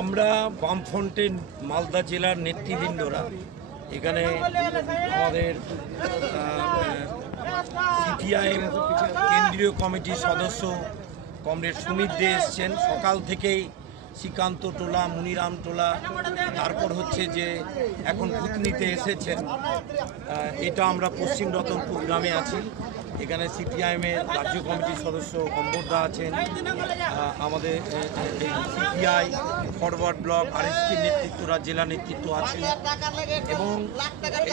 আমরা বামফ্রন্টের মালদা জেলার নেতৃবৃন্দরা এখানে আমাদের সিপিআইএম কেন্দ্রীয় কমিটির সদস্য কমরেড সুমিত দে এসছেন। সকাল থেকেই শ্রীকান্ত টোলা, মুনিরাম টোলা, তারপর হচ্ছে যে এখন ভুতনিতে এসেছেন। এটা আমরা পশ্চিম রতনপুর গ্রামে আছি। এখানে সিপিআইএমের রাজ্য কমিটির সদস্য অম্বরদা আছেন, আমাদের সিপিআই ফরওয়ার্ড ব্লক আরএসপির নেতৃত্বরা জেলা নেতৃত্ব আছেন এবং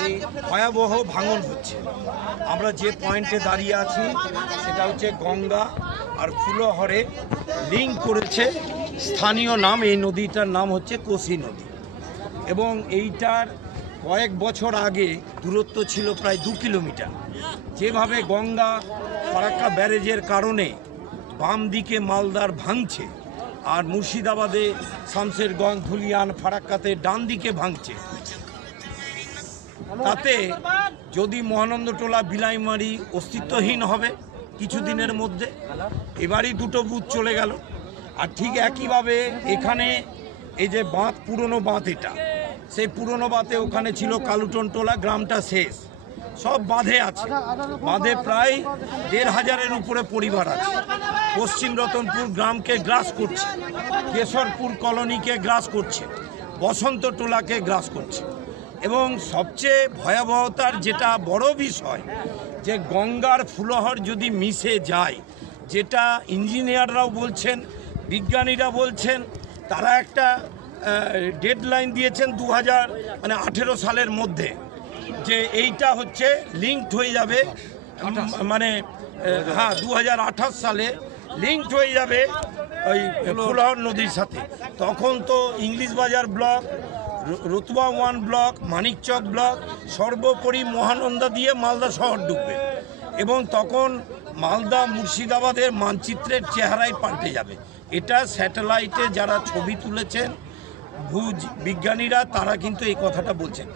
এই ভয়াবহ ভাঙন হচ্ছে। আমরা যে পয়েন্টে দাঁড়িয়ে আছি সেটা হচ্ছে গঙ্গা আর ফুলহরে লিঙ্ক করেছে স্থানীয় নাম, এই নদীটার নাম হচ্ছে কোসি নদী এবং এইটার কয়েক বছর আগে দূরত্ব ছিল প্রায় 2 কিলোমিটার। যেভাবে গঙ্গা ফারাক্কা ব্যারেজের কারণে বাম দিকে মালদার ভাঙছে আর মুর্শিদাবাদে শামশেরগঞ্জ, ধুলিয়ান, ফারাক্কাতে ডান দিকে ভাঙছে, তাতে যদি মহানন্দটোলা, বিলাইমারি অস্তিত্বহীন হবে কিছুদিনের মধ্যে। এবারই 2টো বুথ চলে গেল। আর ঠিক একইভাবে এখানে এই যে বাঁধ, পুরনো বাঁধ, এটা সেই পুরনো বাঁধে ওখানে ছিল কালুটন টোলা, গ্রামটা শেষ, সব বাঁধে আছে। বাঁধে প্রায় 1,500-এর উপরে পরিবার আছে। পশ্চিম রতনপুর গ্রামকে গ্রাস করছে, কেশরপুর কলোনিকে গ্রাস করছে, বসন্ত টোলাকে গ্রাস করছে এবং সবচেয়ে ভয়াবহতার যেটা বড় বিষয় যে গঙ্গার ফুলহর যদি মিশে যায়, যেটা ইঞ্জিনিয়াররাও বলছেন, বিজ্ঞানীরা বলছেন, তারা একটা ডেডলাইন দিয়েছেন 2018 সালের মধ্যে, যে এইটা হচ্ছে লিঙ্কড হয়ে যাবে, মানে 2028 সালে লিঙ্কড হয়ে যাবে ওই ফুলহর নদীর সাথে। তখন তো ইংলিশ বাজার block, Ratua 1 block, Manikchak block, সর্বোপরি মহানন্দা দিয়ে মালদা শহর ডুববে এবং তখন মালদা মুর্শিদাবাদের মানচিত্রের চেহারাই পাল্টে যাবে। এটা স্যাটেলাইটে যারা ছবি তুলেছেন বিজ্ঞানীরা, তারা কিন্তু এই কথাটা বলছেন।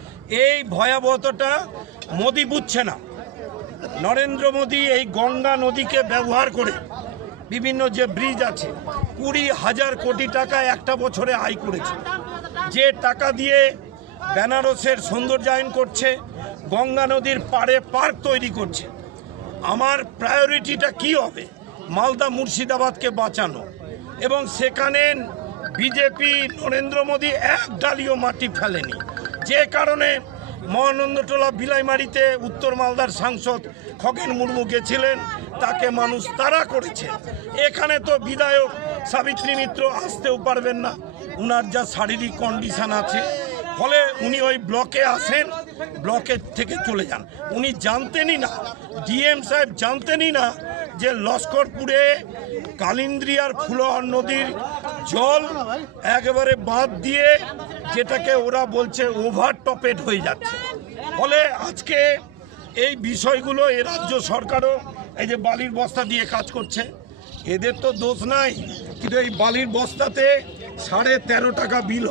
এই ভয়াবহতাটা মোদি বুঝছে না। নরেন্দ্র মোদি এই গঙ্গা নদীকে ব্যবহার করে বিভিন্ন যে ব্রিজ আছে, 20,000 কোটি টাকা একটা বছরে আয় করেছে। যে টাকা দিয়ে বেনারসের সৌন্দর্যায়ন করছে, গঙ্গা নদীর পাড়ে পার্ক তৈরি করছে। আমার প্রায়োরিটিটা কি হবে? মালদা মুর্শিদাবাদকে বাঁচানো এবং সেখানে বিজেপি, নরেন্দ্র মোদি এক ডালিও মাটি ফেলেনি। যে কারণে মহানন্দটোলা, বিলাইমারিতে উত্তর মালদার সাংসদ খগেন মুর্মু গেছিলেন, তাকে মানুষ তাড়া করেছে। এখানে তো বিধায়ক সাবিত্রী মিত্র আসতেও পারবেন না, উনার যা শারীরিক কন্ডিশন আছে, ফলে উনি ওই ব্লকে আসেন, ব্লকের থেকে চলে যান। উনি জানতেনই না, ডিএম সাহেব জানতেনই না যে লস্করপুরে কালিন্দ্রি আর ফুলহর নদীর জল একেবারে বাঁধ দিয়ে, যেটাকে ওরা বলছে ওভারটপেড হয়ে যাচ্ছে। ফলে আজকে এই বিষয়গুলো এ রাজ্য সরকারও এই যে বালির বস্তা দিয়ে কাজ করছে, এদের তো দোষ নাই, কিন্তু এই বালির বস্তাতে 13.5 টাকা বিল,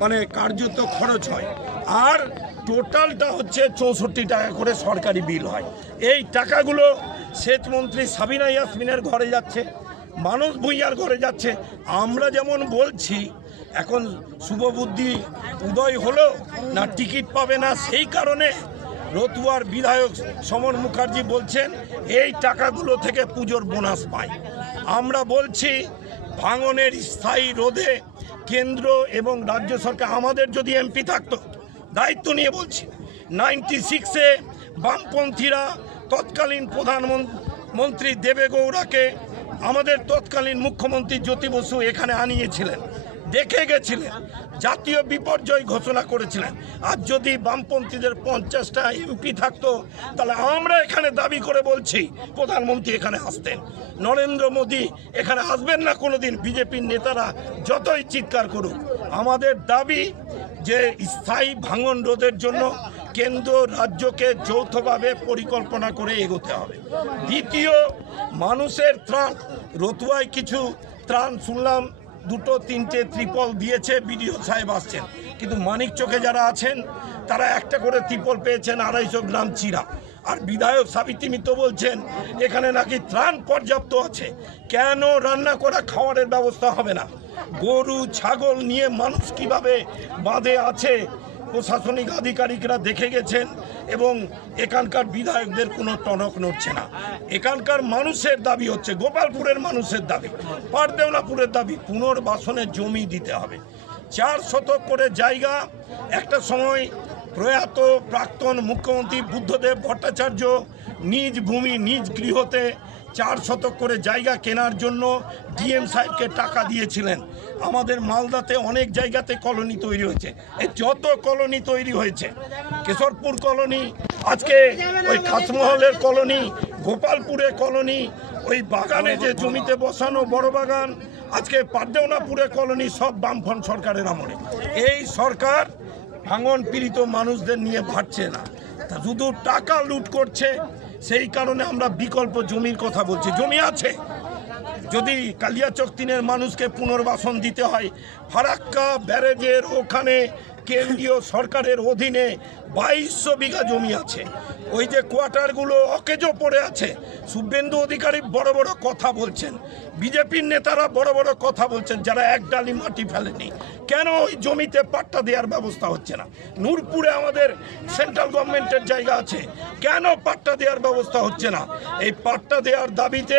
মানে কার্যত খরচ হয়, আর টোটালটা হচ্ছে 64 টাকা করে সরকারি বিল হয়। এই টাকাগুলো সেচমন্ত্রী সাবিনা ইয়াসমিনের ঘরে যাচ্ছে, মানস ভূঁইয়ার ঘরে যাচ্ছে। আমরা যেমন বলছি এখন শুভবুদ্ধি উদয় হলো না, টিকিট পাবে না, সেই কারণে রতুয়ার বিধায়ক সমর মুখার্জি বলছেন এই টাকাগুলো থেকে পুজোর বোনাস পায়। আমরা বলছি ভাঙনের স্থায়ী রোধে কেন্দ্র এবং রাজ্য সরকার, আমাদের যদি এমপি থাকতো, দায়িত্ব নিয়ে বলছি, 96-এ বামপন্থীরা তৎকালীন প্রধানমন্ত্রী দেবেগৌড়াকে আমাদের তৎকালীন মুখ্যমন্ত্রী জ্যোতি বসু এখানে আনিয়েছিলেন, দেখে গেছিলেন, জাতীয় বিপর্যয় ঘোষণা করেছিলেন। আর যদি বামপন্থীদের 50টা এমপি থাকতো, তাহলে আমরা এখানে দাবি করে বলছি প্রধানমন্ত্রী এখানে আসতেন। নরেন্দ্র মোদি এখানে আসবেন না কোনোদিন, বিজেপির নেতারা যতই চিৎকার করুক। আমাদের দাবি যে স্থায়ী ভাঙন রোধের জন্য কেন্দ্র রাজ্যকে যৌথভাবে পরিকল্পনা করে এগোতে হবে। দ্বিতীয়, মানুষের ত্রাণ, রতুয়ায় কিছু ত্রাণ শুনলাম 2-3টে ত্রিপল দিয়েছে, বিডিও সাহেব আসছেন, কিন্তু মানিকচকে যারা আছেন তারা একটা করে ত্রিপল পেয়েছেন 250 গ্রাম চিরা। আর বিধায়ক সাবিত্রী মিত্র বলছেন এখানে নাকি ত্রাণ পর্যাপ্ত আছে। কেন রান্না করা খাবারের ব্যবস্থা হবে না? গরু ছাগল নিয়ে মানুষ কিভাবে বাঁধে আছে প্রশাসনিক আধিকারিকরা দেখে গেছেন, এবং এখানকার বিধায়কদের কোনো টনক নড়ছে না। এখানকার মানুষের দাবি হচ্ছে, গোপালপুরের মানুষের দাবি, পারদেওনাপুরের দাবি, পুনর্বাসনের জমি দিতে হবে। 4 শতক করে জায়গা একটা সময় প্রয়াত প্রাক্তন মুখ্যমন্ত্রী বুদ্ধদেব ভট্টাচার্য নিজ ভূমি নিজ গৃহতে 4 শতক করে জায়গা কেনার জন্য ডিএম সাহেবকে টাকা দিয়েছিলেন। আমাদের মালদাতে অনেক জায়গাতে কলোনি তৈরি হয়েছে। এই যত কলোনি তৈরি হয়েছে, কেশরপুর কলোনি, আজকে ওই খাসমহলের কলোনি, গোপালপুরে কলোনি, ওই বাগানে যে জমিতে বসানো বড় বাগান, আজকে পারদেওনাপুরে কলোনি, সব বামফ্রন্ট সরকারের আমলে। এই সরকার ভাঙন পীড়িত মানুষদের নিয়ে ভাবছে না, শুধু টাকা লুট করছে। সেই কারণে আমরা বিকল্প জমির কথা বলছি। জমি আছে, যদি কালিয়াচক 3-এর মানুষকে পুনর্বাসন দিতে হয়, ফারাক্কা ব্যারেজের ওখানে কেন্দ্রীয় সরকারের অধীনে 2200 বিঘা জমি আছে। ওই যে কোয়ার্টারগুলো অকেজো পড়ে আছে, শুভেন্দু অধিকারী বড় বড় কথা বলছেন, বিজেপির নেতারা বড় বড় কথা বলছেন, যারা এক ডালি মাটি ফেলেনি। কেন ওই জমিতে পাট্টা দেওয়ার ব্যবস্থা হচ্ছে না? নূরপুরে আমাদের সেন্ট্রাল গভর্নমেন্টের জায়গা আছে, কেন পাট্টা দেওয়ার ব্যবস্থা হচ্ছে না? এই পাট্টা দেওয়ার দাবিতে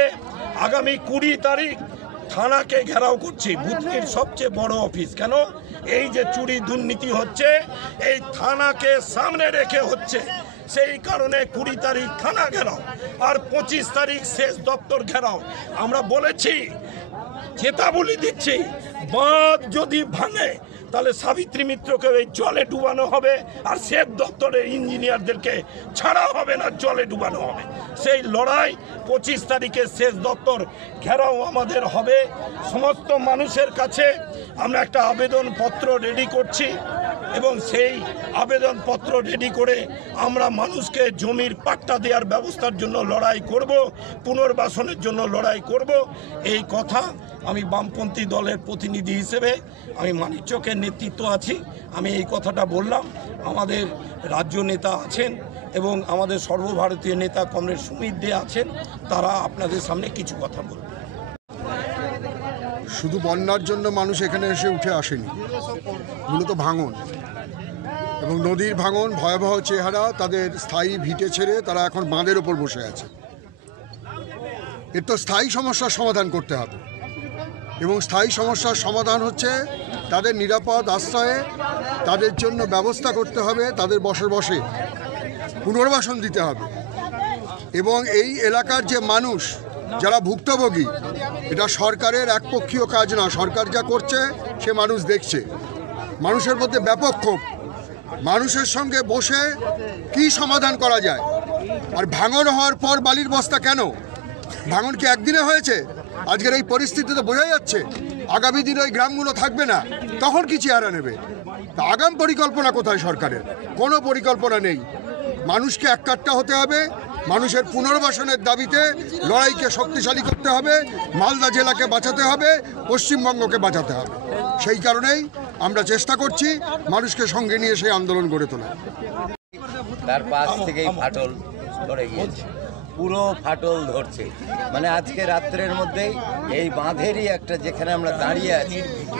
আগামী 20 তারিখ থানাকে ঘেরাও করছি, বুথনির সবচেয়ে বড় অফিস। কেন? এই যে চুরি দুর্নীতি হচ্ছে, এই থানাকে সামনে রেখে হচ্ছে। সেই কারণে 20 তারিখ থানা ঘেরাও, আর 25 তারিখ শেষ দপ্তর ঘেরাও। আমরা বলেছি, চেতাবলী দিচ্ছি, বাঁধ যদি ভাঙে তাহলে সাবিত্রী মিত্রকে এই জলে ডুবানো হবে, আর শেষ দপ্তরের ইঞ্জিনিয়ারদেরকে ছাড়া হবে না, জলে ডুবানো হবে। সেই লড়াই 25 তারিখে শেষ দপ্তর ঘেরাও আমাদের হবে। সমস্ত মানুষের কাছে আমরা একটা আবেদনপত্র রেডি করছি, এবং সেই আবেদনপত্র রেডি করে আমরা মানুষকে জমির পাট্টা দেওয়ার ব্যবস্থার জন্য লড়াই করব, পুনর্বাসনের জন্য লড়াই করব। এই কথা আমি বামপন্থী দলের প্রতিনিধি হিসেবে, আমি মানিকচকের নেতৃত্ব আছি, আমি এই কথাটা বললাম। আমাদের রাজ্য নেতা আছেন এবং আমাদের সর্বভারতীয় নেতা কমরেড সুমিত দে আছেন, তারা আপনাদের সামনে কিছু কথা বলবেন। শুধু বন্যার জন্য মানুষ এখানে এসে উঠে আসেনি, মূলত ভাঙন এবং নদীর ভাঙন, ভয়াবহ চেহারা, তাদের স্থায়ী ভিটে ছেড়ে তারা এখন বাঁধের ওপর বসে আছে। এর তো স্থায়ী সমস্যার সমাধান করতে হবে, এবং স্থায়ী সমস্যার সমাধান হচ্ছে তাদের নিরাপদ আশ্রয়ে, তাদের জন্য ব্যবস্থা করতে হবে, তাদের বসে পুনর্বাসন দিতে হবে। এবং এই এলাকার যে মানুষ যারা ভুক্তভোগী, এটা সরকারের একপক্ষীয় কাজ না। সরকার যা করছে সে মানুষ দেখছে, মানুষের মধ্যে ব্যাপক ক্ষোভ। মানুষের সঙ্গে বসে কি সমাধান করা যায়? আর ভাঙন হওয়ার পর বালির বস্তা কেন? ভাঙন কি একদিনে হয়েছে? আজকের এই পরিস্থিতিতে বোঝা যাচ্ছে আগামী দিনে ওই গ্রামগুলো থাকবে না, তখন কি চেহারা নেবে? আগাম পরিকল্পনা কোথায় সরকারের? কোনো পরিকল্পনা নেই। মানুষকে এককাট্টা হতে হবে, মানুষের পুনর্বাসনের দাবিতে লড়াইকে শক্তিশালী করতে হবে, মালদা জেলাকে বাঁচাতে হবে, পশ্চিমবঙ্গকে বাঁচাতে হবে। সেই কারণেই আমরা চেষ্টা করছি মানুষকে সঙ্গে নিয়ে সেই আন্দোলন গড়ে তোলা। তার পাশ থেকেই ফাটল ধরে গিয়েছে, পুরো ফাটল ধরছে। মানে আজকে রাত্রের মধ্যেই এই বাঁধেরই একটা, যেখানে আমরা দাঁড়িয়ে আছি,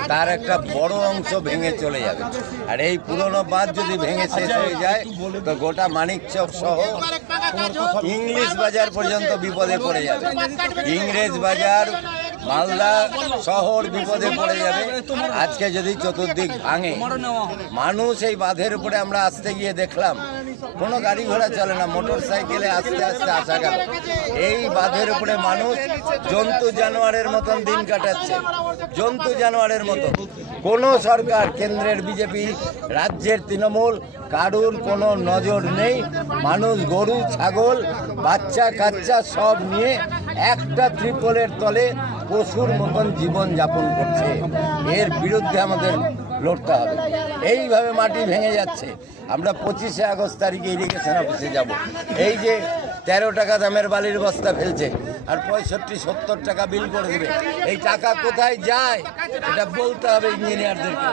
তার একটা বড় অংশ ভেঙে চলে যাবে। আর এই পুরনো বাঁধ যদি ভেঙে শেষ হয়ে যায়, তো গোটা মানিকচক সহ ইংলিশ বাজার পর্যন্ত বিপদে পড়ে যাবে। ইংরেজ বাজার, মালদা শহর বিপদে পড়ে যাবে। আজকে যদি চতুর্দিক ভাঙে, মানুষ এই বাঁধের উপরে আমরা আসতে গিয়ে দেখলাম কোনো গাড়ি ঘোড়া চলে না, মোটর সাইকেলে আস্তে আস্তে আসা গেল। এই বাঁধের উপরে মানুষ জন্তু জানোয়ারের মতন দিন কাটাচ্ছে, জন্তু জানোয়ারের মতন। কোনো সরকার, কেন্দ্রের বিজেপি, রাজ্যের তৃণমূল, কারুর কোনো নজর নেই। মানুষ গরু ছাগল বাচ্চা কাচ্চা সব নিয়ে একটা ত্রিপলের তলে পশুর মতন জীবন যাপন করছে। এর বিরুদ্ধে আমাদের লড়তে হবে। এইভাবে মাটি ভেঙে যাচ্ছে। আমরা 25শে আগস্ট তারিখে ইরিগেশন অফিসে যাব। এই যে 13 টাকা দামের বালির বস্তা ফেলছে, আর 65-70 টাকা বিল করে দেবে। এই টাকা কোথায় যায় এটা বলতে হবে ইঞ্জিনিয়ারদেরকে।